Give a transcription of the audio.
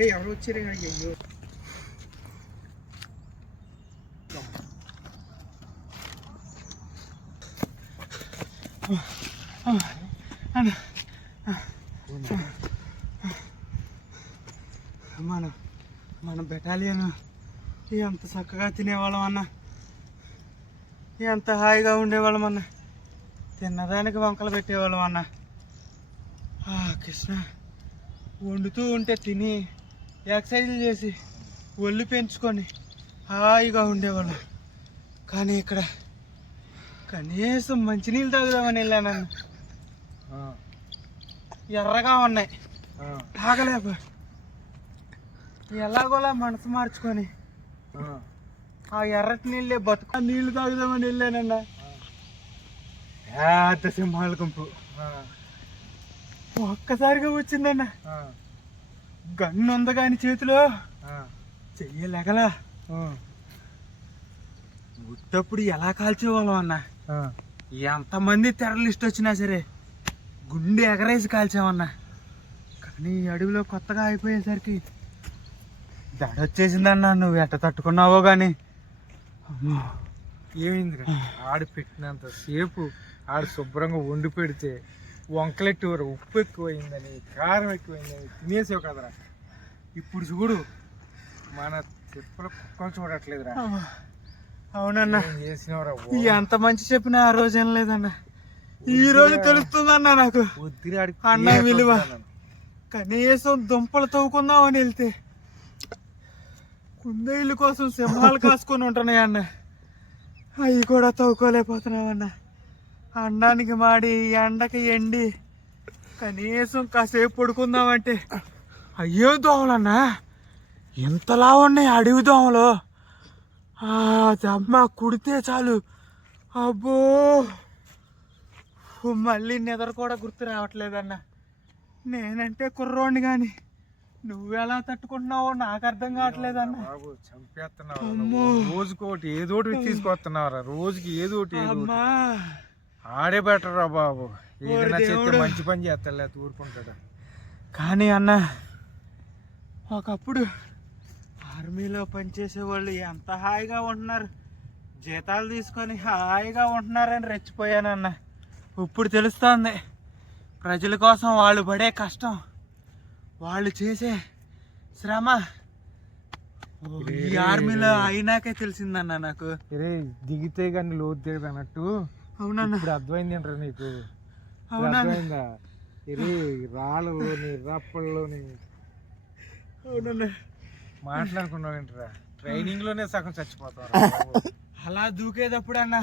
ఎవరు వచ్చారు అయ్యో మన బెటాలియన్ ఎంత చక్కగా తినేవాళ్ళం అన్న, ఎంత హాయిగా ఉండేవాళ్ళం అన్న, తిన్నదానికి వంకలు పెట్టేవాళ్ళం అన్న. కృష్ణ వండుతూ ఉంటే తిని ఎక్సర్సైజులు చేసి ఒళ్ళు పెంచుకొని హాయిగా ఉండేవాళ్ళం. కానీ ఇక్కడ కనీసం మంచినీళ్ళు తాగుదామని వెళ్ళానన్న, ఎర్రగా ఉన్నాయి, తాగలేక ఎలాగోలా మనసు మార్చుకొని ఆ ఎర్రటి నీళ్ళే బతుకు నీళ్లు తాగుదామని వెళ్ళానన్న. పెద్ద సింహాల గుంపు ఒక్కసారిగా వచ్చిందన్న. గన్ను ఉంది కాని చేతిలో చెయ్యలేగలా. ఉట్టప్పుడు ఎలా కాల్చేవాళ్ళం అన్న, ఎంతమంది టెర్రరిస్ట్ వచ్చినా సరే గుండె ఎగరేసి కాల్చామన్నా. కానీ ఈ అడవిలో కొత్తగా అయిపోయేసరికి దడొచ్చేసిందన్నా. నువ్వు ఎట్ట తట్టుకున్నావో కానీ. ఏమైంది ఆడు పెట్టినంత సేపు ఆడు శుభ్రంగా వండి పెడితే వంకలెట్టేవారు, ఉప్పు ఎక్కువైందని కారం ఎక్కువైందని తినేసావు కదరా. ఇప్పుడు చూడు మన తిప్పలు కుక్కలు చూడట్లేదురా. అవునన్నా, చేసినవరా. ఎంత మంచి చెప్పినా ఆ రోజు ఏం లేదన్నా. ఈ రోజు తెలుస్తుందన్నా నాకు అన్న విలువ. కనీసం దుంపలు తవ్వుకుందామని వెళ్తే కుందేళ్ళ కోసం సింహాలు కాసుకొని ఉంటున్నాయి అన్న, అవి కూడా తవ్వుకోలేకపోతున్నామన్నా. అన్నానికి మాడి ఎండకి ఎండి కనీసం కాసేపు పడుకుందామంటే అయ్యో దోమలన్నా, ఇంతలా ఉన్నాయి అడవి దోమలు. అమ్మ కుడితే చాలు అబ్బో మళ్ళీ నిద్ర కూడా గుర్తు రావట్లేదన్నా. నేనంటే కుర్రోడిని కానీ నువ్వెలా తట్టుకుంటున్నావో నాకు అర్థం కావట్లేదన్న. చంపేస్తున్నావు రోజుకోటి ఏదోటి తీసుకొస్తున్నావురా, రోజుకి ఏదోటి. ఆడే బెటర్ రా బాబు, ఏదైనా చేస్తే మంచి పని చేస్తా ఊరుకుంటాడు. కానీ అన్న ఒకప్పుడు ఆర్మీలో పనిచేసే వాళ్ళు ఎంత హాయిగా ఉంటున్నారు, జీతాలు తీసుకొని హాయిగా ఉంటున్నారని రెచ్చిపోయానన్న. ఇప్పుడు తెలుస్తుంది ప్రజల కోసం వాళ్ళు పడే కష్టం, వాళ్ళు చేసే శ్రమ ఈ ఆర్మీలో అయినాకే తెలిసిందన్న నాకు. దిగితే కానీ లోతు దిగదు అన్నట్టు. అవునన్నా, ఇప్పుడు అర్థమైంది అంటారా నీకు? అవునన్నా, రాళ్ళలోని రప్పల్లోని అవునన్నా మాట్లాడుకున్నావు ఏంటరా. ట్రైనింగ్ లోనే సగం చచ్చిపోతావు. అలా దూకేటప్పుడు అన్న